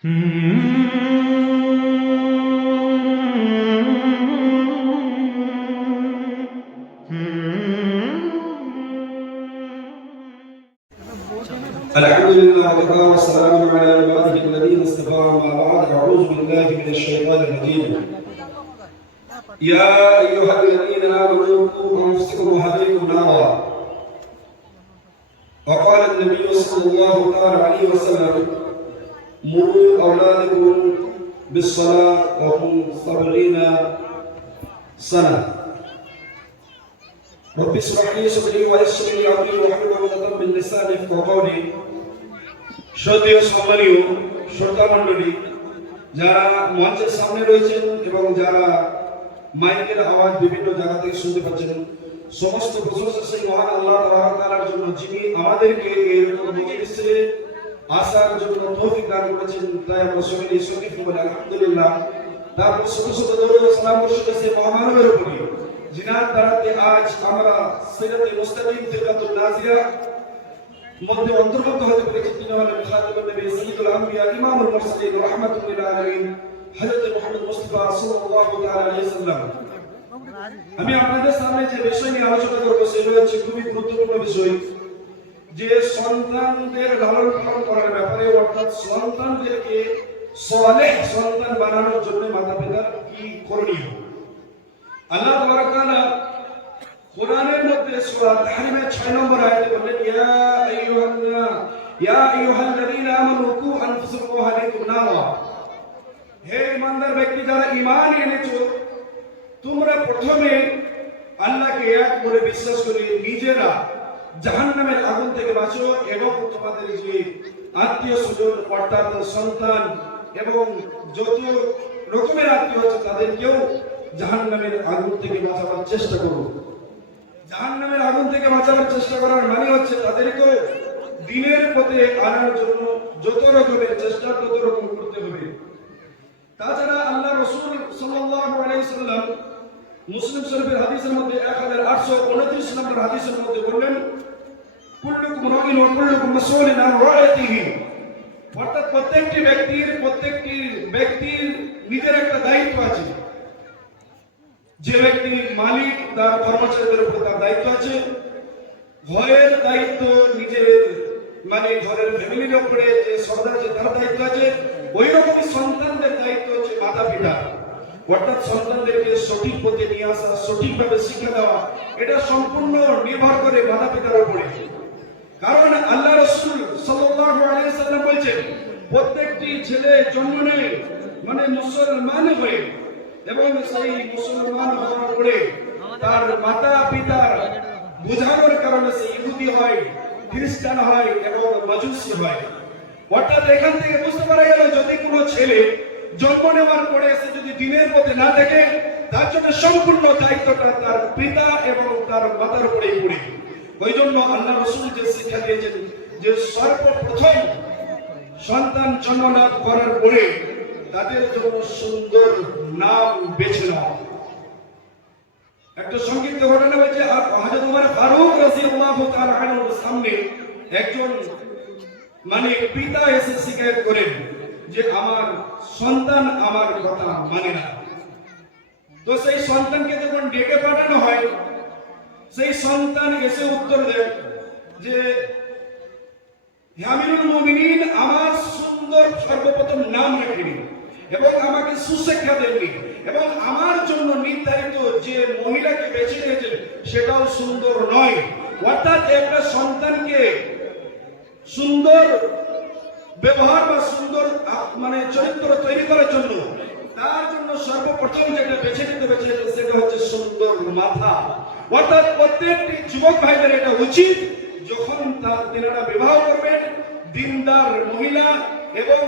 الحمد لله وكفى والسلام على عباده الذين اصطفى. ما بعد، اعوذ بالله من الشيطان الرجيم. يا ايها الذين امنوا قوا انفسكم واهليكم نارا. وقال النبي صلى الله عليه وسلم: مروا اولادكم بالصلاه وهم 70 سنه. رب اشرح لي صدري ويسر لي امري واحلل عقدة من لساني يفقهوا قولي. শ্রদ্ধেয় সম্মানীয় শ্রোতা মণ্ডলী, যারা মঞ্চের সামনে রয়েছেন এবং যারা মাইকের আওয়াজ বিভিন্ন জায়গা থেকে শুনতে পাচ্ছেন, সমস্ত প্রশংসা সেই মহান আল্লাহ তাআলার জন্য, যিনি আমাদেরকে এরকম মজলিসে আসার জন্য তৌফিক দান করেছেন। তাই আমরা সকলে শরীফ বলি আলহামদুলিল্লাহ। তারপর শত শত দরুদ ও সালাম বর্ষিত সেই মহামানবের উপরে, जिनार दाराते आज আমরা সিরাতে মুস্তাকিম সিরাতুল নাজিয়া মধ্যে অন্তর্ভুক্ত হতে পেরেছি। তিনি হলেন খাতামুন নবী সাইয়্যিদুল আম্বিয়া ইমামুল মুরসালিন রাহমাতুল লিল আলামিন হযরত মুহাম্মদ মুস্তাফা সাল্লাল্লাহু তাআলা আলাইহি সাল্লাম। আমি আপনাদের সামনে যে বিষয় নিয়ে আলোচনা করব সেটা হচ্ছে খুবই গুরুত্বপূর্ণ বিষয়, যে সন্তানদের লালন পালন করার ব্যাপারে, অর্থাৎ সন্তানদেরকে সালেহ সন্তান বানানোর জন্য মাতা-পিতার কি করণীয়। আল্লাহ তাআলা কোরআনের মধ্যে সূরা তাহরিমের 6 নম্বর আয়াতে বলেন, ইয়া আইয়ুহাল্লাযীনা আমানু কু আনফুসাকুম ওয়া আহলিকুম নারা। হে ঈমানদার ব্যক্তি যারা ঈমান এনেছো, তোমরা প্রথমে আল্লাহকে এক করে বিশ্বাস করে নিজেরা জাহান্নামের আগুন থেকে বাঁচো এবং তোমাদের যে আত্মীয়-স্বজন অর্থাৎ সন্তান এবং যত রকমের আত্মীয় আছে তাদেরকেও জাহান্নামের আগুন থেকে বাঁচাবার চেষ্টা করো। জাহান্নামের আগুন থেকে বাঁচাবার চেষ্টা করার মানে হচ্ছে তাদেরকে দ্বীনের পথে আনার জন্য যত রকমের চেষ্টা তত রকম করতে হবে। তাছাড়া আল্লাহ রাসূল সাল্লাল্লাহু আলাইহি সাল্লাম মুসলিম শরীফের হাদিসের মধ্যে 1829 নম্বর হাদিসের মধ্যে বললেন, কুল্লুকুম রাঈন ওয়া কুল্লুকুম মাসউলুন আন রাইয়াতিহি। অর্থাৎ প্রত্যেকটি ব্যক্তির নিজের একটা দায়িত্ব আছে। যে ব্যক্তি মালিক, তার কর্মচারীদের উপর তার দায়িত্ব আছে। ঘরের দায়িত্ব নিজের ঘরের ফ্যামিলির উপরে যে সর্দার আছে তার দায়িত্ব আছে। ওই রকমই সন্তানদের দায়িত্ব হচ্ছে মাতা পিতা। অর্থাৎ সন্তানদেরকে সঠিক পথে নিয়ে আসা, সঠিকভাবে শিক্ষা দেওয়া, এটা সম্পূর্ণ নির্ভর করে মাতা পিতার উপরে। কারণ আল্লাহ রাসূল সাল্লাল্লাহু আলাইহি সাল্লাম বলেছেন, প্রত্যেকটি ছেলে জন্ম নেয় মুসলমান হয়ে, এবং সেই মুসলমান হওয়ার পরে তার মাতা পিতার বুঝানোর কারণে সে ইহুদি হয়, খ্রিস্টান হয় এবং মাজুসি হয়। অর্থাৎ এখান থেকে বুঝতে পারা গেল, যদি কোনো ছেলে জন্ম নেওয়ার পরে সে যদি দ্বীনের পথে না থাকে, তার জন্য সম্পূর্ণ দায়িত্বটা তার পিতা এবং তার মাতার উপরেই পড়ে। ওই জন্য আল্লাহ রাসূল যে শিক্ষা দিয়েছেন যে সর্বপ্রথম সন্তান জন্মলাভ করার পরে তাদের জন্য সুন্দর নাম বেছে নাও। একটা সংক্ষিপ্ত ঘটনা হয়েছে, হযরত ওমর ফারুক রাদিয়াল্লাহু তাআলা আনহুর সামনে একজন পিতা এসে শিকায়ত করেন যে আমার সন্তান আমার কথা মানে না। তো সেই সন্তানকে যখন ডেকে পাঠানো হয়, সেই সন্তান এসে উত্তর দেন যে হে আমিরুল মুমিনিন, আমার সুন্দর সর্বপ্রথম নাম রাখেনি এবং আমাকে সুশিক্ষা দেননি, এবং আমার জন্য নির্ধারিত যে মহিলাকে বেছে নিয়েছেন সেটাও সুন্দর নয়। অর্থাৎ একটা সন্তানকে সুন্দর ব্যবহার বা সুন্দর চরিত্র তৈরি করার জন্য তার জন্য সর্বপ্রথম যেটা বেছে নিতে হবে সেটা হচ্ছে সুন্দর মাথা। অর্থাৎ প্রত্যেকটি যুবক ভাইদের এটা উচিত, যখন তিনারা বিবাহ করবেন, দিনদার মহিলা এবং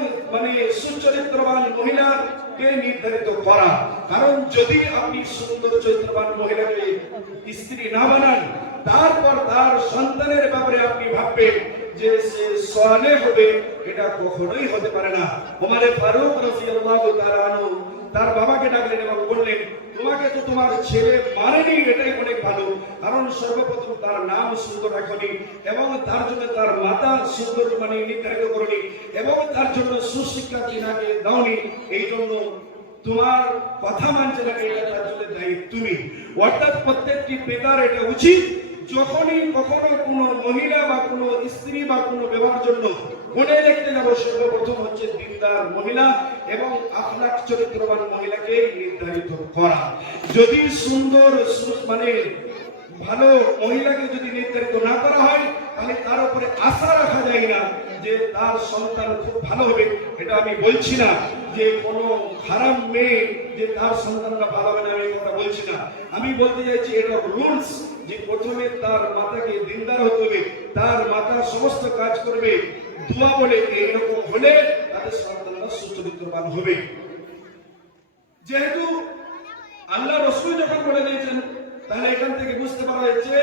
সুচরিত্রবান মহিলাকে নির্ধারিত করা। কারণ যদি আপনি সুন্দর চরিত্রবান মহিলাকে স্ত্রী না বানান, তারপর তার সন্তানের ব্যাপারে আপনি ভাববেন যে সে সালেহ হবে, এটা কখনোই হতে পারে না। ওমর ফারুক রাদিয়াল্লাহু তাআলা আনহু তার বাবাকে ডাকলেন এবং বললেন, তোমাকে তো তোমার ছেলে মানেনি, এটাই অনেক ভালো, কারণ সর্বপ্রথম তার নাম সুন্দর রাখনি এবং তার জন্য তার মাতা সুন্দর মানে নির্ধারিত করনি এবং তার জন্য সুশিক্ষা তিনাকে দাওনি, এই জন্য তোমার কথা মানছে না, এটা তার জন্য দায়ী তুমি। অর্থাৎ প্রত্যেকটি পিতার এটা উচিত, যখনই কখনো কোনো মহিলা বা কোনো স্ত্রী বা কোনো বিবাহের জন্য কোণে দেখতে যাব, সর্বপ্রথম হচ্ছে দিনদার মহিলা এবং আখলাক চরিত্রবান মহিলাকে নির্ধারিত করা। যদি সুন্দর মানে ভালো মহিলাকে যদি নির্ধারিত না করা হয়, তাহলে তার উপরে আশা রাখা যায় না যে তার সন্তান খুব ভালো হবে। এটা আমি বলছি না যে কোনো খারাপ মেয়ে যে তার সন্তানটা ভালো হবে না, আমি কথা বলছি না। আমি বলতে চাইছি এটা রুলস, যে প্রথমে তার মাতাকে দিনদার হতে হবে, তার মাতা সমস্ত কাজ করবে, দোয়া বলে, এইরকম হলে তাদের সন্তানরা সুচরিত্রবান হবে। যেহেতু আল্লাহ রাসূল যখন বলে দিয়েছেন, তাহলে এখান থেকে বুঝতে পারা যাচ্ছে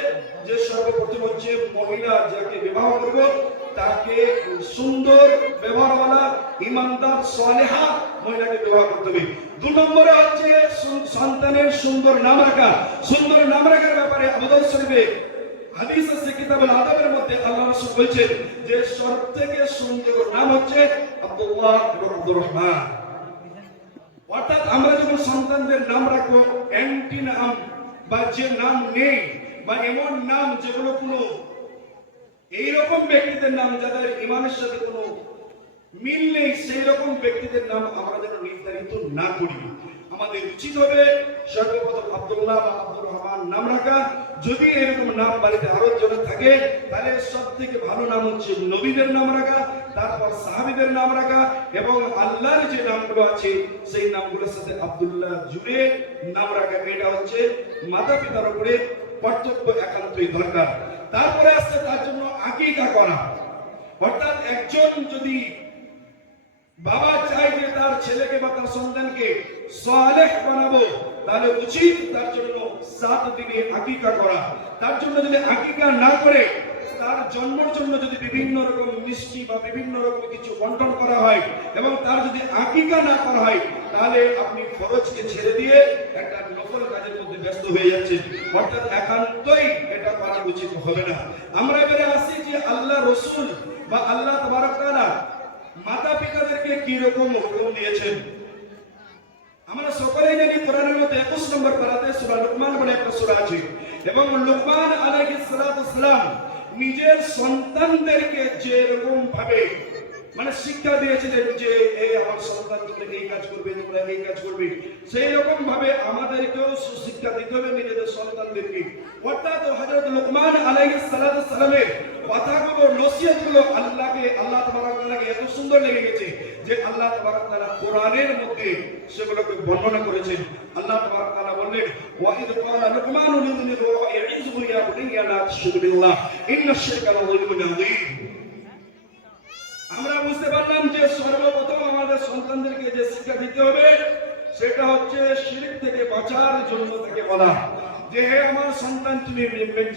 যে সর্বপ্রথম হচ্ছে মহিলা যাকে বিবাহ করবে তাকে সুন্দর ব্যবহারওয়ালা ইমানদার সালেহা মহিলাকে বিবাহ করতে হবে। 2 নম্বরে হচ্ছে সন্তানের সুন্দর নাম রাখা। সুন্দর নাম রাখার ব্যাপারে আবু দাউদ শরীফে হাদিস আছে, কিতাবুল আদাবের মধ্যে আল্লাহ রাসূল বলেছেন যে সবথেকে সুন্দর নাম হচ্ছে আব্দুল্লাহ এবং আব্দুর রহমান। অর্থাৎ আমরা যখন সন্তানদের নাম রাখবো, অ্যান্টি নাম বা যে নাম নেই বা এমন নাম যেগুলো কোনো এইরকম ব্যক্তিদের নাম যাদের ইমানের সাথে কোনো মিল নেই, সেই রকম ব্যক্তিদের নাম আমরা যেন নির্ধারিত না করি। আমাদের উচিত হবে সর্বপ্রথম আব্দুল্লাহ বা আব্দুর রহমান নাম রাখা। যদি এরকম নাম বাড়িতে আরো জন থাকে, তাহলে সব থেকে ভালো নাম হচ্ছে নবীদের নাম রাখা, তারপর সাহাবীদের নাম রাখা এবং আল্লাহর যে নামগুলো আছে সেই নামগুলোর সাথে আব্দুল্লাহ জুড়ে নাম রাখা। এটা হচ্ছে মাতা পিতার উপরে কর্তব্য, একান্তই দরকার। তারপরে আসছে তার জন্য আকিকা করা। অর্থাৎ একজন যদি বাবা চায় যে তার ছেলেকে বা তার সন্তানকে সালেহ বানাবো, তাহলে উচিত তার জন্য 7 দিনে আকিকা করা। তার জন্য যদি আকিকা না করে তার জন্মের জন্য যদি বিভিন্ন রকম মিষ্টি বা বিভিন্ন রকম কিছু বন্টন করা হয় এবং তার যদি আকিকা না করা হয়, তাহলে আপনি ফরজকে ছেড়ে দিয়ে একটা নফল কাজের মধ্যে ব্যস্ত হয়ে যাচ্ছেন। অর্থাৎ একান্তই এটা করা উচিত হবে না। আমরা এবারে আসি যে আল্লাহ রাসূল বা আল্লাহ তাবারক তাআলা মাতা পিতাদেরকে কি রকম হুকুম দিয়েছেন। আমরা সকলেই জানি কোরআনের মধ্যে 21 নম্বর পারাতে সূরা লুকমান বলে একটা সূরা আছে এবং লুকমান আলাইহিস সালাতু সালাম নিজের সন্তানদেরকে যে রকম ভাবে মানে শিক্ষা দিয়েছিলেন যে এই আমার সন্তান তোমরা এই কাজ করবে, তোমরা এই কাজ করবে, সেই রকম ভাবে আমাদেরকেও শিক্ষা দিতে হবে নিজেদের সন্তানদেরকে। অর্থাৎ হযরত লুকমান আলাইহিস সালাতু সালামের কথাগুলো, নসিহতগুলো আল্লাহ তাবারক তাআলাকে এত সুন্দর লেগে গেছে যে আল্লাহ তাবারক তাআলা কোরআনের মধ্যে সেগুলোকে বর্ণনা করেছেন। আল্লাহ তাবারক তাআলা বললেন, ওয়া ইয ক্বালা লুকমানু লিবনিহি ওয়া ইয়াইযুহু ইয়া বুনাইয়া লা তুশরিক বিল্লাহ ইন্নাশ শিরকা লাযুলমুন আযীম। আমরা বুঝতে পারলাম যে সর্বপ্রথম আমাদের সন্তানদেরকে যে শিক্ষা দিতে হবে সেটা হচ্ছে শিরক থেকে বাঁচার জন্য তাকে বলা যে হে আমার সন্তান, তুমি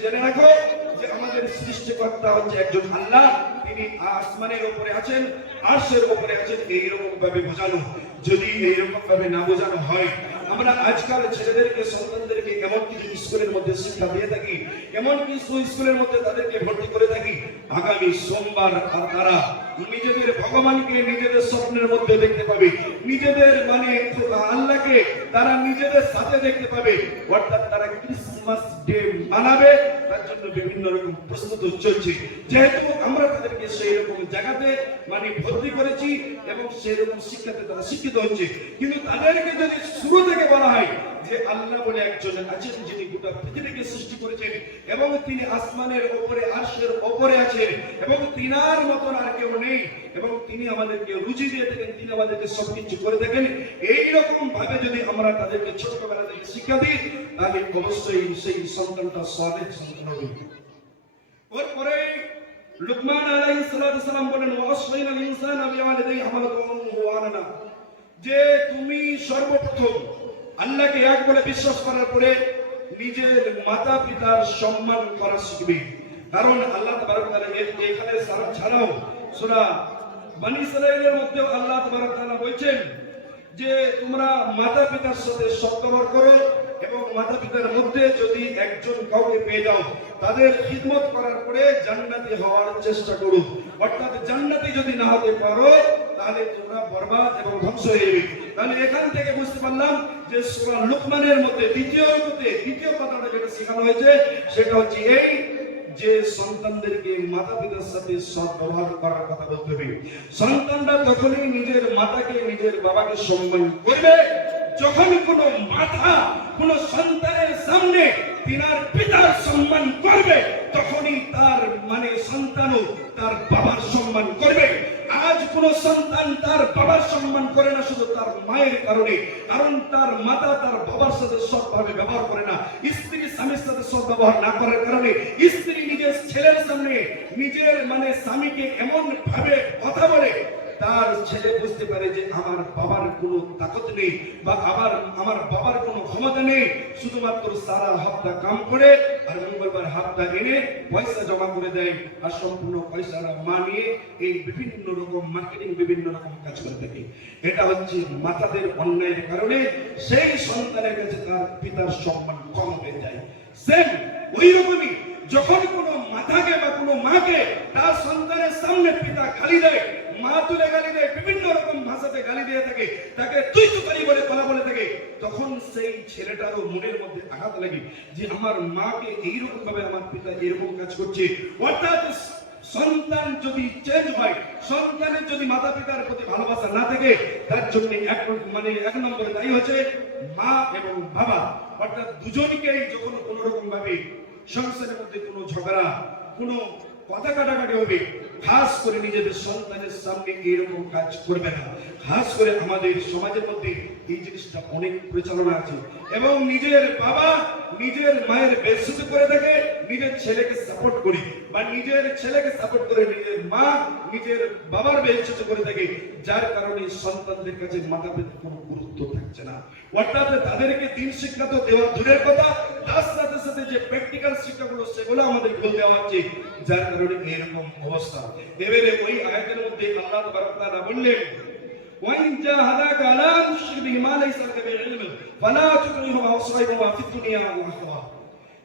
জেনে রাখো যে আমাদের সৃষ্টিকর্তা হচ্ছে একজন আল্লাহ, তিনি আসমানের উপরে আছেন, আরশের উপরে আছেন, এইরকম ভাবে বোঝানো। যদি এইরকম ভাবে না বোঝানো হয়, আমরা আজকাল ছেলেদেরকে সন্তানদেরকে এমন কিছু স্কুলের মধ্যে শিক্ষা দিয়ে থাকি, এমন কিছু স্কুলের মধ্যে তাদেরকে ভর্তি করে থাকি, আগামী সোমবার আর তারা নিজেদের ভগবানকে নিজেদের স্বপ্নের মধ্যে দেখতে পাবে, নিজেদের মানে আল্লাহকে তারা নিজেদের সাথে দেখতে পাবে। অর্থাৎ তারা ক্রিসমাস ডে মানাবে, তার জন্য বিভিন্ন রকম প্রস্তুতি চলছে। যেহেতু আমরা তাদেরকে সেই রকম জায়গাতে মানে ভর্তি করেছি এবং সেই রকম শিক্ষাতে তারা শিক্ষিত হচ্ছে, কিন্তু তাদেরকে যদি শুরু থেকে বলা হয় যে আল্লাহ বলে একজন আছেন যিনি গোটা পৃথিবীকে সৃষ্টি করেছেন এবং তিনি আসমানের উপরে আরশের উপরে আছেন এবং তিনার মতন আর কেউ নেই এবং তিনি আমাদেরকে রুজি দিয়ে থাকেন, তিনি আমাদেরকে সবকিছু করে থাকেন, এইরকম ভাবে যদি আমরা তাদেরকে ছোটবেলা থেকে শিক্ষা দিই, তাহলে অবশ্যই সেই সন্তানটা সালেহ সন্তান হবে। এরপরে লুকমান আলাইহিস সালাম বলেন, ওয়াসলাইনাল ইনসানা বিওয়ালিদাইহি হামালাতহু উম্মুহু ওয়াহানা, যে তুমি সর্বপ্রথম আল্লাহকে এক বলে বিশ্বাস করার পরে নিজের মাতা পিতার সম্মান করা শিখবে। কারণ আল্লাহ তাবারক তাআলা এখানে ছাড়াও সূরা বনী ইসরাঈলের মধ্যে আল্লাহ তাবারক তাআলা বলেছেন যে তোমরা মাতা পিতার সাথে সদ্ব্যবহার করো এবং মাতা পিতার মধ্যে যদি একজন কাউকে পেয়ে যাও তাদের খিদমত করার পরে জান্নাতি হওয়ার চেষ্টা করো। অর্থাৎ জান্নাতি যদি না হতে পারো তাহলে তোমরা বরবাদ এবং ধ্বংস হয়ে যাবে। তাহলে এখান থেকে বুঝতে পারলাম যে সূরা লুকমানের মধ্যে দ্বিতীয় কথাটা যেটা শেখানো হয়েছে সেটা হচ্ছে এই যে সন্তানদেরকে মাতা পিতার সাথে সদ্ব্যবহার করার কথা বলতে হবে। সন্তানরা তখনই নিজের মাতাকে নিজের বাবাকে সম্মান করবে যখন কোনো মাতা কোনো সন্তানের সামনে তিনার পিতার সম্মান করবে, তখনই তার সন্তানও তার বাবার সম্মান করবে। আজ কোন সন্তান তার বাবার সম্মান করে না শুধু তার মায়ের কারণে, কারণ তার মাতা তার বাবার সাথে সৎভাবে ব্যবহার করে না। স্ত্রী স্বামীর সাথে সৎ ব্যবহার না করার কারণে স্ত্রী নিজের ছেলের সামনে নিজের স্বামীকে এমন ভাবে কথা বলে তার ছেলে বুঝতে পারে যে আমার বাবার কোনো তাকত নেই বা আমার বাবার কোনো ক্ষমতা নেই। শুধুমাত্র সারা হপ্তা কাম করে আর মঙ্গলবার হপ্তা এনে পয়সা জমা করে দেয় আর সম্পূর্ণ পয়সাটা মা নিয়ে এই বিভিন্ন রকম মার্কেটিং বিভিন্ন রকম কাজ করে থাকে। এটা হচ্ছে মাতাদের অন্যায়ের কারণে সেই সন্তানের কাছে তার পিতার সম্মান কম হয়ে যায়। সেম ওই রকমই যখন কোনো মাতাকে বা কোনো মাকে তার সন্তানের সামনে পিতা গালি দেয়, মা তুলে গালি দেয়, বিভিন্ন রকম ভাষাতে গালি দিয়ে থাকে, তাকে তুই তুকারি বলে কথা বলে থাকে, তখন সেই ছেলেটারও মনের মধ্যে আঘাত লাগে যে আমার মাকে এইরকম ভাবে আমার পিতা এরকম কাজ করছে। অর্থাৎ সন্তান যদি চেঞ্জ হয়, সন্তানের যদি মাতা পিতার প্রতি ভালোবাসা না থাকে, তার জন্য এক নম্বরে দায়ী হচ্ছে মা এবং বাবা। অর্থাৎ দুজনকেই যখন কোন রকম ভাবে সংসারের মধ্যে কোনো ঝগড়া কোনো কথা কাটাকাটি হবে, খাস করে নিজেদের সন্তানের সামনে এইরকম কাজ করবে না। খাস করে আমাদের সমাজের মধ্যে এই জিনিসটা অনেক প্রচলন আছে এবং নিজের বাবা নিজের মায়ের বেইজ্জতি করে থাকে, নিজের ছেলেকে সাপোর্ট করি বা নিজের ছেলেকে সাপোর্ট করে নিজের মা নিজের বাবার বেইজ্জতি করে থাকে, যার কারণে সন্তানদের কাছে মাতা পিতার কোনো গুরুত্ব থাকছে না। অর্থাৎ তাদেরকে দিন শিক্ষা তো দেওয়া দূরের কথা, তার সাথে সাথে যে প্র্যাকটিক্যাল শিক্ষাগুলো সেগুলো আমাদের ভুল দেওয়া হচ্ছে, যার কারণে এরকম অবস্থা। এবারে ওই আয়াতের মধ্যে আল্লাহ তাবারক ওয়া তাআলা বললেন وَإِنْ جَاهَدَاكَ عَلَىٰ أَن تُشْرِكَ بِي مَا لَيْسَ لَكَ بِهِ عِلْمٌ فَلَا تُطِعْهُمَا وَصَاحِبْهُمَا فِي الدُّنْيَا مَعْرُوفًا।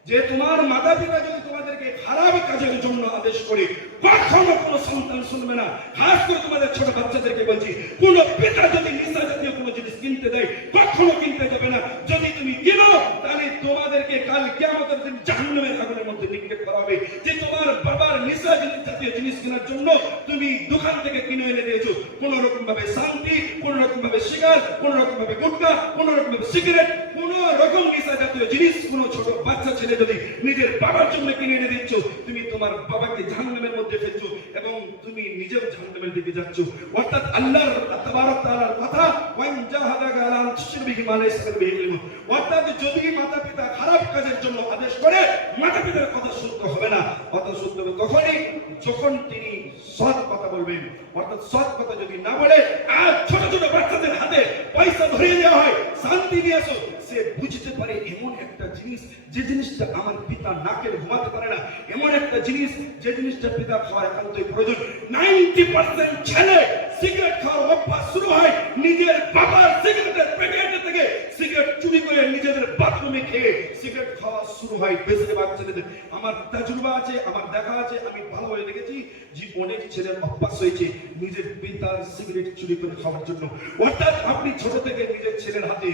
যে তোমার মাতা পিতা যদি তোমাদেরকে খারাপ কাজের জন্য আদেশ করে কখনো কোনো সন্তান শুনবে না। খাস করে তোমাদের ছোট বাচ্চাদেরকে বলছি, কোন পিতা যদি নিশা জাতীয় কোনো জিনিস কিনতে দেয় কখনো কিনতে যাবে না। যদি তুমি কিনো তাহলে তোমাদেরকে কাল কিয়ামতের দিন জাহান্নামের আগুনের মধ্যে নিক্ষেপ করা হবে। যে তোমার বাবার নিশা জাতীয় জিনিস কেনার জন্য তুমি দোকান থেকে কিনে এনে দিয়েছো, কোন রকম ভাবে শান্তি, কোন রকম ভাবে সিগারেট, কোন রকম ভাবে গুটখা, কোন রকম ভাবে সিগারেট, কোন রকম নিশা জাতীয় জিনিস কোন ছোট বাচ্চা ছেলে যদি নিজের বাবার জন্য কিনে এনে দিচ্ছ, তুমি তোমার বাবাকে জাহান্নামের মধ্যে ফেলছো এবং তুমি নিজেও জাহান্নামের দিকে যাচ্ছ। অর্থাৎ আল্লাহর তাবারক তাআলার কথা ওয়াইন জাহাদাকা আলা আন তুশরিকা বিহি মা লাইসা লাকা বিহি ইলম। অর্থাৎ যদি মাতা পিতা খারাপ কাজের জন্য আদেশ করে, মাতা পিতার কথা শুনতে হবে না। কথা শুনতে হবে তখনই যখন তিনি সৎ কথা বলবেন। অর্থাৎ সৎ কথা যদি না বলে আর ছোট ছোট বাচ্চাদের হাতে পয়সা ধরিয়ে দেওয়া হয়, শান্তি নিয়ে আসো, সে বুঝতে পারে এমন একটা জিনিস যে জিনিসটা আমার পিতা নাকের ঘুমাতে পারে না, এমন একটা জিনিস যে জিনিসটা পিতা খাওয়ার একান্তই প্রয়োজন। 90% ছেলে সিগারেট খাওয়ার অভ্যাস শুরু হয় নিজের বাবার সিগারেটের প্যাকেট থেকে, সিগারেট চুরি করে নিজেদের বাথরুমে খেয়ে সিগারেট খাওয়া শুরু হয় বেশিরভাগ ছেলেদের। আমার তাজরুবা আছে, আমার দেখা আছে, আমি ভালোভাবে দেখেছি যে অনেক ছেলের অভ্যাস হয়েছে নিজের পিতার সিগারেট চুরি করে খাওয়ার জন্য। অর্থাৎ আপনি ছোট থেকে নিজের ছেলের হাতে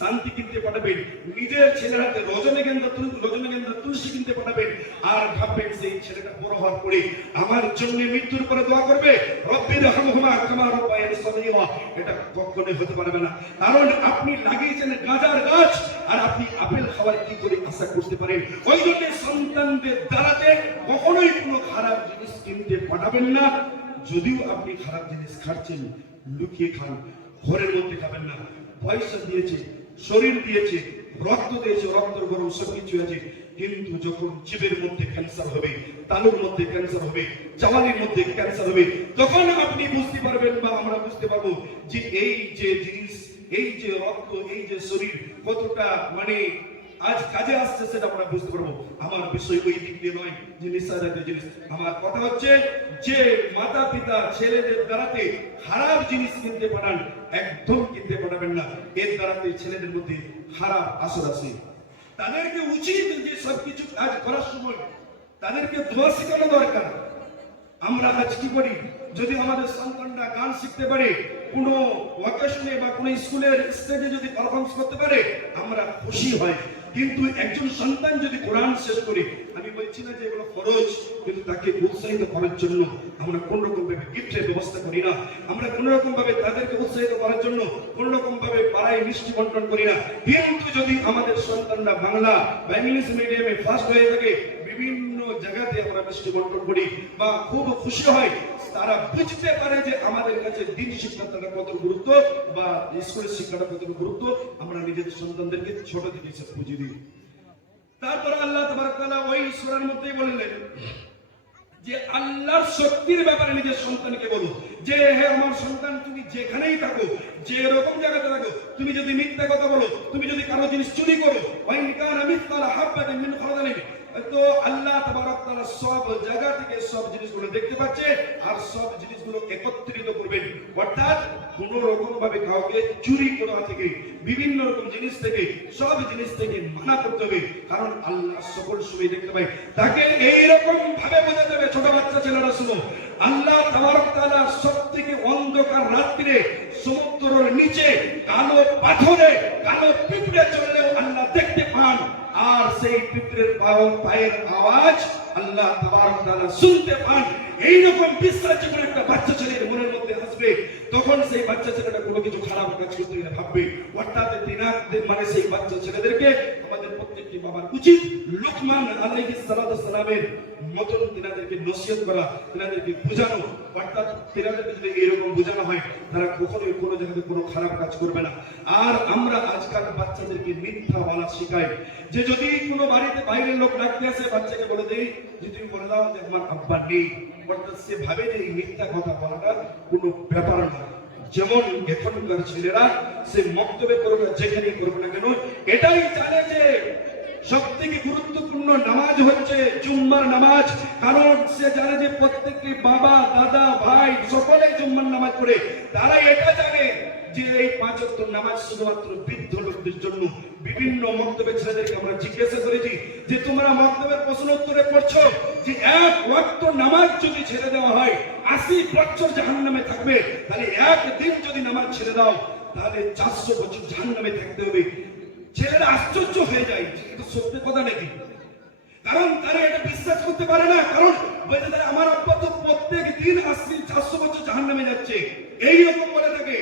শান্তি কিনতে পাঠাবেন, নিজের ছেলের হাতে রজনীগন্ধা তুলসী কিনতে পাঠাবেন, আর ভাববেন সেই ছেলেটা বড় হওয়ার পরে আমার জন্য মৃত্যুর পরে দোয়া করবে রব্বির রহমহুমা কামা রাব্বায়ানি সগীরা। এটা কখনোই হতে পারবে না, কারণ আপনি লাগিয়েছেন গাঁজার গাছ আর আপনি আপেল খাওয়ার কি করে আশা করতে পারেন? ওই জন্য সন্তানদের দ্বারাতে কখনোই কোনো খারাপ জিনিস কিনতে পাঠাবেন না। যদিও আপনি খারাপ জিনিস খাচ্ছেন, লুকিয়ে খান, ঘরের মধ্যে খাবেন না। পয়সা দিয়েছে, শরীর দিয়েছে, রক্ত দিয়েছে, রক্তের গরম সবকিছু আছে, কিন্তু যখন জীবের মধ্যে ক্যান্সার হবে, তালুর মধ্যে ক্যান্সার হবে, চাওয়ালির মধ্যে ক্যান্সার হবে, তখন আপনি বুঝতে পারবেন বা আমরা বুঝতে পারবো যে এই যে জিনিস, এই যে রক্ত, এই যে শরীর কতটা আজ কাজে আসছে সেটা আমরা বুঝতে পারবো। আমার বিষয় ওই দিক দিয়ে নয় যে নিঃশ্বাসের জিনিস। আমার কথা হচ্ছে যে মাতা পিতা ছেলেদের দ্বারাতে খারাপ জিনিস কিনতে পাঠান, একদম কিনতে পাঠাবেন না। এর দ্বারাতে ছেলেদের মধ্যে খারাপ আসর আসে। তাদেরকে উচিত যে সবকিছু কাজ করার সময় তাদেরকে দোয়া শেখানো দরকার। আমরা আজ কি করি, যদি আমাদের সন্তানরা গান শিখতে পারে, কোনো ওয়াকেশনে বা কোনো স্কুলের স্টেজে যদি পারফরমেন্স করতে পারে, আমরা খুশি হয়। কিন্তু একজন সন্তান যদি কোরআন শেষ করে, আমি বলছি না যে এগুলো খরচ, কিন্তু তাকে উৎসাহিত করার জন্য আমরা কোন রকম ভাবে গিফটের ব্যবস্থা করি না, আমরা কোন রকম ভাবে তাদেরকে উৎসাহিত করার জন্য কোন রকম ভাবে পাড়ায় মিষ্টি বন্টন করি না। কিন্তু যদি আমাদের সন্তানরা বাংলা বা ইংলিশ মিডিয়ামে ফার্স্ট হয়ে থাকে, বিভিন্ন জায়গাতে আমরা মিষ্টি বন্টন করি বা খুব খুশি হয়, তারা বুঝতে পারে যে আমাদের কাছে দিন শিক্ষাটা কত গুরুত্ব বা স্কুলের শিক্ষাটা কত গুরুত্ব। আমরা নিজের সন্তানদেরকে ছোট থেকে সব বুঝিয়ে দিই। তারপর আল্লাহ তাবারক তাআলা ওই সূরার মধ্যেই বললেন যে আল্লাহর শক্তির ব্যাপারে নিজের সন্তানকে বলো যে হে আমার সন্তান, তুমি যেখানেই থাকো, যে রকম জায়গাতে থাকো, তুমি যদি মিথ্যা কথা বলো, তুমি যদি কারো জিনিস চুরি করো, ওয়াইন কানা মিসকালা হাববাতিন মিন খারদালিন, তো আল্লাহ তাবারক তাআলা সব জায়গা থেকে সব জিনিসগুলো দেখতে পাচ্ছে আর সব জিনিসগুলো একত্রিত করবেন। অর্থাৎ কোন রকম ভাবে কাউকে চুরি করা থেকে, বিভিন্ন রকম জিনিস থেকে, সব জিনিস থেকে মানা করতে হবে, কারণ আল্লাহ সকল সময় দেখতে পায়। তাকে এইরকম ভাবে বোঝাতে হবে, ছোট বাচ্চা ছেলেরা শুনো, আল্লাহ তাবারক তাআলা সবথেকে অন্ধকার রাত্রিরে সমুদ্রের নিচে কালো পাথরে কালো পিঁপড়ে চললেও আল্লাহ দেখতে পান, আর সেই পিঁপড়ের পায়ের আওয়াজ আল্লাহ তাবারক তাআলা শুনতে পান। এইরকম বিশ্বাস যখন একটা বাচ্চা ছেলের মনের মধ্যে আসবে, তখন সেই বাচ্চা ছেলেটা কোনো কিছু খারাপ কাজ করতে গেলে ভাববে। অর্থাৎ মানে সেই বাচ্চা ছেলেদেরকে আমাদের প্রত্যেকটি বাবার উচিত লুকমান আলাইহিস সালাতু সালামের মতন তিনাদেরকে নসিহত করা, তিনাদেরকে বোঝানো। অর্থাৎ তিনাদেরকে যদি এরকম বোঝানো হয়, তারা কখনোই কোনো জায়গাতে কোনো খারাপ কাজ করবে না। আর আমরা আজকাল বাচ্চাদেরকে মিথ্যা বলা শেখাই, যে যদি কোনো বাড়িতে বাইরের লোক ডাকতে আসে, বাচ্চাকে বলে দেই যে তুমি বলে দাও যে আমার আব্বা নেই। অর্থাৎ সে ভাবে যে এই মিথ্যা কথা বলাটা কোনো ব্যাপার না। যেমন এখনকার ছেলেরা সে মক্তবে করবে, যেখানেই করবে না কেন, এটাই জানে যে সব থেকে গুরুত্বপূর্ণ নামাজ হচ্ছে জুম্মার নামাজ। কারণ সে জানে যে প্রত্যেকটি বাবা, দাদা, ভাই সকলে জুম্মার নামাজ পড়ে। তারা এটা জানে যে এই 5 ওয়াক্ত নামাজ শুধুমাত্র বৃদ্ধ লোকদের জন্য। বিভিন্ন মক্তবের ছেলেদেরকে আমরা জিজ্ঞাসা করেছি যে তোমরা মক্তবের প্রশ্ন উত্তরে পড়ছো যে 1 ওয়াক্ত নামাজ যদি ছেড়ে দেওয়া হয় 80 বছর জাহান্নামে থাকবে, তাহলে একদিন যদি নামাজ ছেড়ে দাও তাহলে 400 বছর জাহান্নামে থাকতে হবে। ছেলেরা আশ্চর্য হয়ে যায়, এটা সত্যি কথা নাকি? কারণ তারা এটা বিশ্বাস করতে পারে না। কারণ বলতে পারে আমার আব্বা তো প্রত্যেক দিন 400 বছর জাহান্নামে যাচ্ছে, এইরকম বলে থাকে।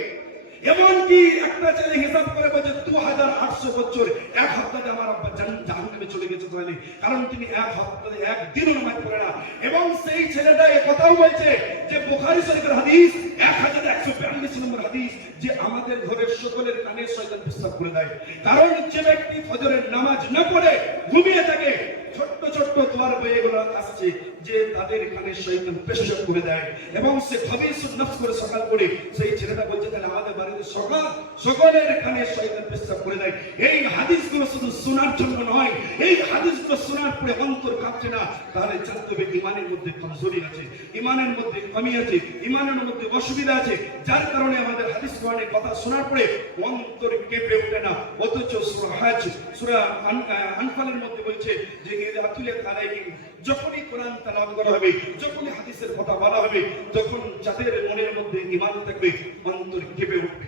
এমনকি একটা ছেলে হিসাব করে বলছে 2800 বছর, 1 হপ্তাহে আমার আব্বা জাহান্নামে চলে গেছে। তাহলে কারণ তিনি 1 হপ্তাহে একদিনও নামাজ পড়ে না। এবং সেই ছেলেটা এই কথাও বলছে যে বুখারী শরীফের হাদিস 1142 নম্বর হাদিস, যে আমাদের ঘরের সকলের কানে শয়তান পেশাব করে দেয়। কারণ যে ব্যক্তি ফজরের নামাজ না পড়ে ঘুমিয়ে থাকে, ছোট্ট ছোট্ট দোয়ার বইগুলো আসছে যে তাদের কানে শয়তান পেশাব করে দেয় এবং সে খবিসুন নফস করে সকাল করে। সেই ছেলেটা বলছে তাহলে আমাদের বাড়িতে সকলের কানে শয়তান পেশাব করে দেয়। এই হাদিসগুলো শুধু শোনার জন্য নয়, এই হাদিসগুলো শোনার পরে অন্তর কাঁপছে না, তাহলে জানতে হবে ইমানের মধ্যে কমজোরি আছে, ইমানের মধ্যে কমি আছে, ইমানের মধ্যে অসুবিধা আছে, যার কারণে আমাদের হাদিস কোরআনের কথা শোনার পরে অন্তর কেঁপে ওঠে না। অথচ সূরা আনফালের মধ্যে বলছে যে যখনই কোরআন তেলাওয়াত করা হবে, যখনই হাদিসের কথা বলা হবে, তখন যাদের মনের মধ্যে ঈমান থাকবে অন্তর কেঁপে উঠবে।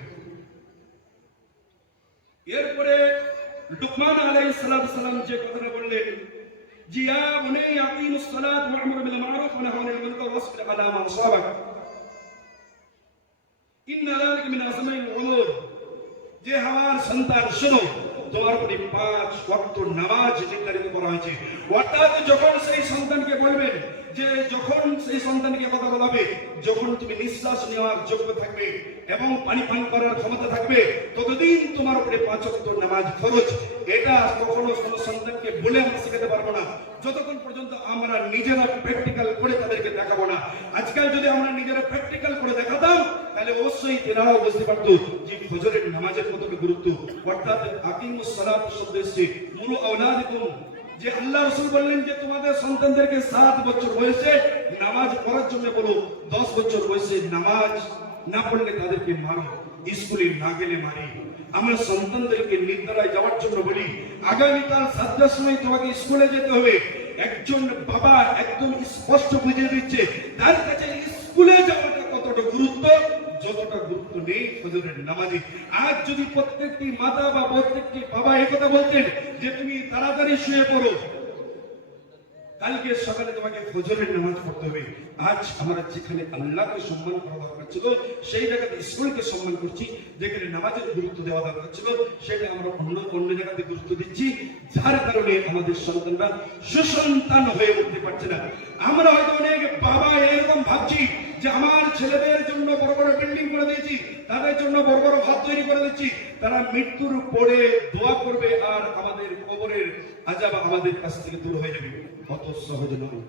এরপরে লুকমান আলাইহিস সালাম যে কথাটা বললেন যে ইয়া বুনাইয়া আকিমুস সালাত ওয়া'মুর বিল মা'রুফ ওয়া নাহু আনিল মুনকার ওয়াসবির আলা মা আসাবাক ইন্না যালিকা মিন আযমিল উমুর। যে আমার সন্তান শোনো, তোমার উপরে 5 ওয়াক্ত নামাজ নির্ধারিত করা হয়েছে। অর্থাৎ যখন সেই সন্তানকে বলবেন, যে যখন সেই সন্তানকে কথা বলাবে, যখন তুমি নিঃশ্বাস নেওয়ার যোগ্য থাকবে এবং পানি পান করার ক্ষমতা থাকবে, ততদিন তোমার উপরে 5 ওয়াক্ত নামাজ ফরজ। এটা কখনো কোনো সন্তানকে বলে আমরা শেখাতে পারবো না যতক্ষণ পর্যন্ত আমরা নিজেরা প্র্যাকটিক্যাল করে তাদেরকে দেখাবো না। আজকাল যদি আমরা নিজেরা প্র্যাকটিক্যাল করে দেখাতাম, তাহলে অবশ্যই তেনারাও বুঝতে পারতো যে ফজরের নামাজের কতটা গুরুত্ব। অর্থাৎ আকিমুস সালাত শব্দ এসেছে মুরু আওলাদিকুম, যে আল্লাহ রাসূল বললেন যে তোমাদের সন্তানদেরকে 7 বছর বয়সে নামাজ পড়ার জন্য বলো, 10 বছর বয়সে নামাজ না পড়লে তাদেরকে মারো, স্কুলে না গেলে মারি। আমরা সন্তানদেরকে নির্দ্বারায় যাওয়ার জন্য বলি, আগামীকাল 7টার সময় তোমাকে স্কুলে যেতে হবে। একজন বাবা একদম স্পষ্ট বুঝিয়ে দিচ্ছে তার কাছে স্কুলে যাওয়াটা কতটা গুরুত্ব, যতটা গুরুত্ব নেই ফজরের নামাজে। আজ যদি প্রত্যেকটি মাতা বা প্রত্যেকটি বাবা একথা বলতেন যে তুমি তাড়াতাড়ি শুয়ে পড়ো, কালকে সকালে তোমাকে ফজরের নামাজ পড়তে হবে। আজ আমরা যেখানে আল্লাহকে সম্মান করা দরকার ছিল, সেই জায়গাতে স্কুলকে সম্মান করছি। যেখানে নামাজের গুরুত্ব দেওয়া দরকার ছিল, সেটা আমরা অন্য জায়গাতে গুরুত্ব দিচ্ছি, যার কারণে আমাদের সন্তানরা সুসন্তান হয়ে উঠতে পারছে না। আমরা হয়তো অনেক বাবা এরকম ভাবছি যে আমার ছেলেদের জন্য বড় বড় বিল্ডিং করে দিয়েছি, তাদের জন্য বড় বড় ঘর তৈরি করে দিচ্ছি, তারা মৃত্যুর পরে দোয়া করবে আর আমাদের কবরের আযাব আমাদের কাছ থেকে দূর হয়ে যাবে। কত সহজ নয়।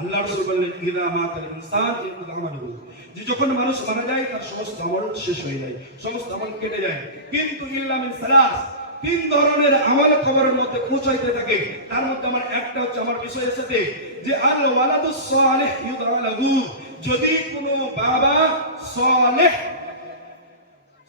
আল্লাহ রাসূল বললেন ইযা মাতাল ইনসান ইনকাদা আমালুহু, যে যখন মানুষ মারা যায় তার সমস্ত আমল শেষ হয়ে যায়, সমস্ত আমল কেটে যায়। কিন্তু ইল্লা মিন সালাস, 3 ধরনের আমল কবরের মধ্যে পৌঁছাইতে থাকে। তার মধ্যে আমার একটা হচ্ছে আমার বিষয়ের সাথে যে আল ওয়ালাদুস সালিহ ইউদআ লাহু, যদি কোনো বাবা সালেহ,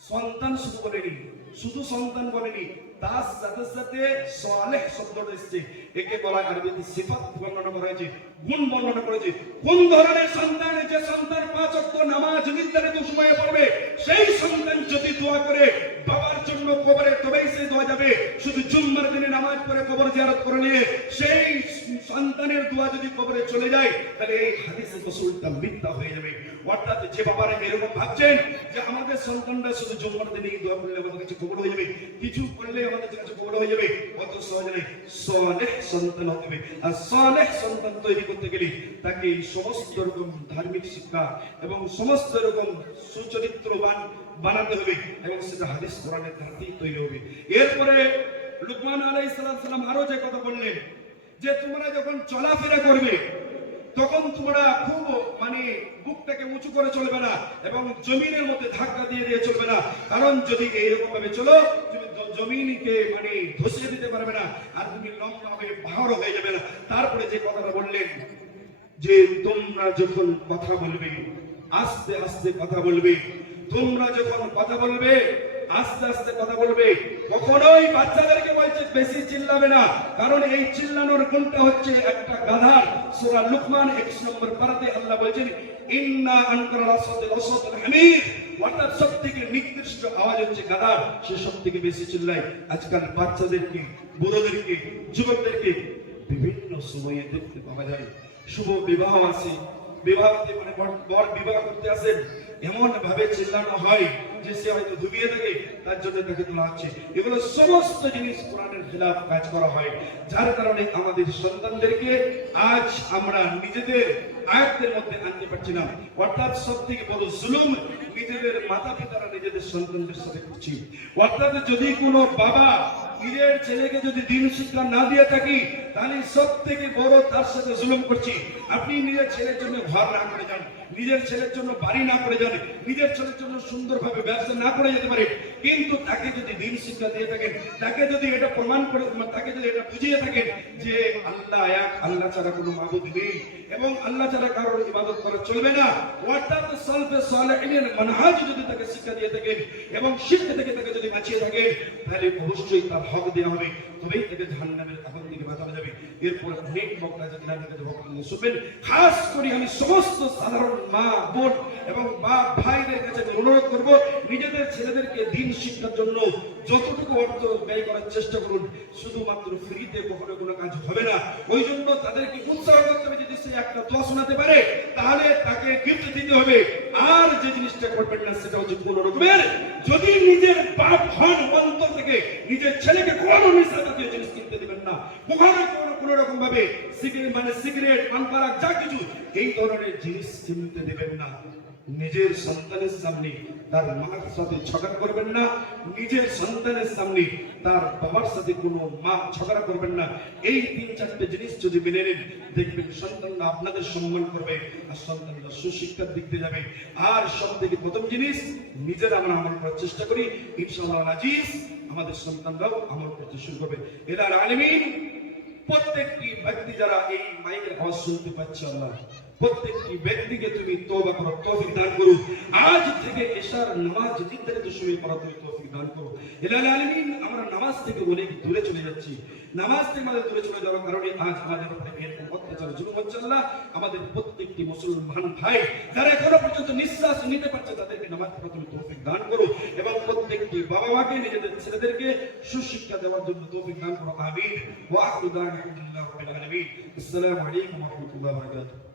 সন্তান শুধু বলেনি, শুধু সন্তান বলেনি, তার সাথে সাথে সালেহ শব্দটা এসেছে, একে বলা হয় আরবিতে সিফাত বর্ণনা করা হয়েছে, গুণ বর্ণনা করেছে। কোন ধরনের সন্তান? যে সন্তান 5 ওয়াক্ত নামাজ নির্ধারিত সময়ে পড়বে, সেই সন্তান যদি দোয়া করে বাবার জন্য কবরে, তবেই সে দোয়া যাবে। শুধু জুম্মার দিনে নামাজ পড়ে কবর জিয়ারত করে নিয়ে সেই সন্তানের দোয়া যদি কবরে চলে যায়, তাহলে এই হাদিসের রাসূলটা মিথ্যা হয়ে যাবে। অর্থাৎ যে বাবারা এরকম ভাবছেন যে আমাদের সন্তানরা শুধু জুম্মার দিনে দোয়া করলে আমাদের কাছে কবর হয়ে যাবে, কিছু করলে আমাদের কাছে কবর হয়ে যাবে, অত সহজ নয়। সালেহ সন্তান হতে হবে। আর সালেহ সন্তান তৈরি করতে গেলে তাকে সমস্ত রকম ধার্মিক শিক্ষা এবং সমস্ত রকম সুচরিত্রবান বানাতে হবে, এবং সেটা হাদিস কোরআনের ধারাতেই তৈরি হবে। এরপরে লুকমান আলাইহিস সালাম আরো যে কথা বললেন যে তোমরা যখন চলাফেরা করবে তখন তোমরা খুব বুকটাকে উঁচু করে চলবে না এবং জমিনের মধ্যে ধাক্কা দিয়ে দিয়ে চলবে না, কারণ যদি এইরকম ভাবে চলো তুমি জমিনকে ধসিয়ে দিতে পারবে না, আর তুমি লম্বা হয়ে পাহাড় হয়ে যাবে না। তারপরে যে কথাটা বললেন যে তোমরা যখন কথা বলবে আস্তে আস্তে কথা বলবে, তোমরা যখন কথা বলবে আস্তে আস্তে কথা বলবে। কখনোই বাচ্চাদেরকে বলছে বেশি চিল্লাবে না, কারণ এই চিল্লানোর গুণটা হচ্ছে একটা গাধার। সূরা লুকমান 21 নম্বর পারাতে আল্লাহ বলেছেন ইন্না আনকারা সাওতাল হামির, অর্থাৎ সবথেকে নিকৃষ্ট আওয়াজ হচ্ছে গাধার, সে সবথেকে বেশি চিল্লায়। আজকাল বাচ্চাদেরকে, বুড়োদেরকে, যুবকদেরকে বিভিন্ন সময়ে দেখতে পাওয়া যায়। শুভ বিবাহ আছে, বিবাহতে বর বিবাহ করতে আসেন, এমন ভাবে চিল্লানো হয় যে সে হয়তো ডুবিয়ে থাকে, তার জন্য তাকে তোলা হচ্ছে। এগুলো সমস্ত জিনিস কোরআনের খেলাফ কাজ করা হয়, যার কারণে আমাদের সন্তানদেরকে আজ আমরা নিজেদের আয়ত্তের মধ্যে আনতে পারছি না। অর্থাৎ সব থেকে বড় জুলুম নিজেদের মাতা পিতারা নিজেদের সন্তানদের সাথে করছি। অর্থাৎ যদি কোনো বাবা নিজের ছেলেকে যদি দিন শিক্ষা না দিয়ে থাকি, তাহলে সব থেকে বড় তার সাথে জুলুম করছি। আপনি নিজের ছেলের জন্য ঘর না করে যান, নিজের ছেলের জন্য বাড়ি না করে যান, নিজের ছেলের জন্য সুন্দরভাবে ব্যবসা না করে যেতে পারে, কিন্তু তাকে যদি দিন শিক্ষা দিয়ে থাকেন, তাকে যদি এটা প্রমাণ করে, তাকে যদি এটা বুঝিয়ে থাকেন যে আল্লাহ এক, আল্লাহ ছাড়া কোনো মাবুদ নেই এবং আল্লাহ ছাড়া কারোর ইবাদত করা চলবে না, অর্থাৎ সালফে সালেহিনের মানহাজ যদি তাকে শিক্ষা দিয়ে থাকেন এবং শিরক থেকে তাকে যদি বাঁচিয়ে থাকেন, তাহলে অবশ্যই তার হক দেওয়া হবে, তবেই তাকে জাহান্নামের আগুন থেকে বাঁচানো যাবে। এরপর অনেক বক্তা যাদের বক্তব্য শুনবেন, খাস করে আমি সমস্ত সাধারণ মা বোন এবং বাপ ভাইদের কাছে অনুরোধ করব, নিজেদের ছেলেদেরকে দিন শিক্ষার জন্য যতটুকু অর্থ ব্যয় করার চেষ্টা করুন। শুধুমাত্র ফ্রিতে কখনো কোনো কাজ হবে না, ওই জন্য তাদেরকে উৎসাহ করতে হবে। যদি সে একটা দোয়া শোনাতে পারে তাহলে তাকে গিফট দিতে হবে। আর যে জিনিসটা করবেন না সেটা হচ্ছে কোন রকমের, যদি নিজের বাপ হন অন্তর থেকে নিজের ছেলেকে কোনো নেশা জাতীয় জিনিস কিনতে দেবেন না, কখনো কোনো রকম ভাবে সিগারেট পান পারাক যা কিছু এই ধরনের জিনিস কিনতে দেবেন না। নিজের সন্তানের সামনে তার মার সাথে ঝগড়া করবেন না, নিজের সন্তানের সামনে তার বাবার সাথে কোনো মা ঝগড়া করবেন না। এই 3-4টে জিনিস যদি মেনে নেন, দেখবেন সন্তানরা আপনাদের সম্মান করবে আর সন্তানরা সুশিক্ষার দিক দিয়ে যাবে। আর সব থেকে প্রথম জিনিস, নিজেরা আমরা আমল করার চেষ্টা করি, ইনশাআল্লাহ আজিজ আমাদের সন্তানরাও আমল করতে শুরু করবে। এলাল আলামিন প্রত্যেকটি ব্যক্তি যারা এই মাইকের আওয়াজ শুনতে পাচ্ছে, আল্লাহ প্রত্যেকটি ব্যক্তিকে তুমি তওবা করার তৌফিক দান করো। আজ থেকে এশার নামাজ নির্ধারিত সময় পড়ার তুমি তৌফিক দান করো। ইলাল আলামিন আমরা নামাজ থেকে অনেক দূরে চলে যাচ্ছি, নামাজ থেকে আমাদের দূরে চলে যাওয়ার কারণে আজ আমাদের উপরে এরকম অত্যাচার জুলুম হচ্ছে। আল্লাহ আমাদের প্রত্যেকটি মুসলমান ভাই যারা এখনো পর্যন্ত নিঃশ্বাস নিতে পারছে, তাদেরকে নামাজ পড়ার তুমি তৌফিক দান করো এবং প্রত্যেকটি বাবা মাকে নিজেদের ছেলেদেরকে সুশিক্ষা দেওয়ার জন্য তৌফিক দান করো। আমিন। ওয়া আখিরু দাওয়ানা আলহামদুলিল্লাহি রাব্বিল আলামিন। আসসালামু আলাইকুম ওয়া রাহমাতুল্লাহি ওয়া বারাকাতুহু।